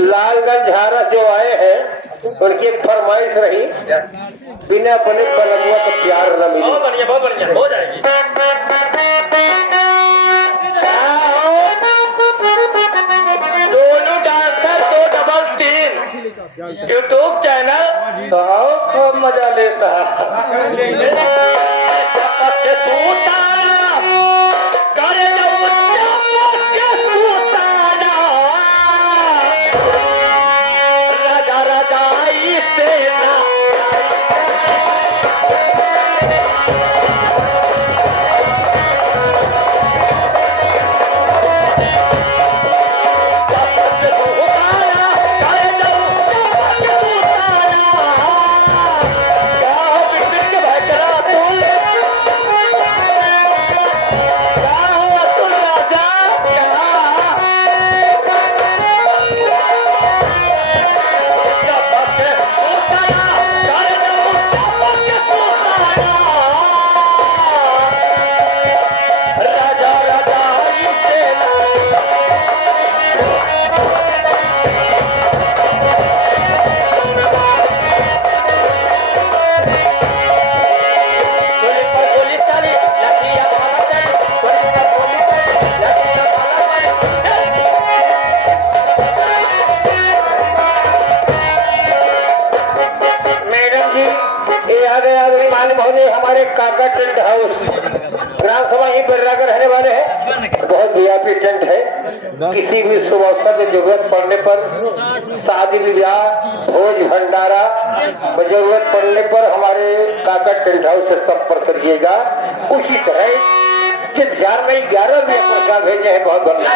लालगंज झारा जो आए हैं उनकी एक फरमाइश रही, बिना अपने पलंगुआ तो प्यार न मिले। बहुत बढ़िया हो जाएगी। दोनों डांसर 233 यूट्यूब चैनल तो आओ खूब मजा लेता राजा राजाई सेना हमारे काका टेंट हाउस ग्राम सभा यहीं पर रहने वाले हैं। बहुत वीआईपी टेंट है, किसी भी शुभ अवसर की जरूरत पड़ने पर, शादी विवाह भोज भंडारा जरूरत पड़ने पर हमारे काका टेंट हाउस से संपर्क करिएगा। उसी तरह 11 में 11 में भेजे हैं। बहुत बढ़िया।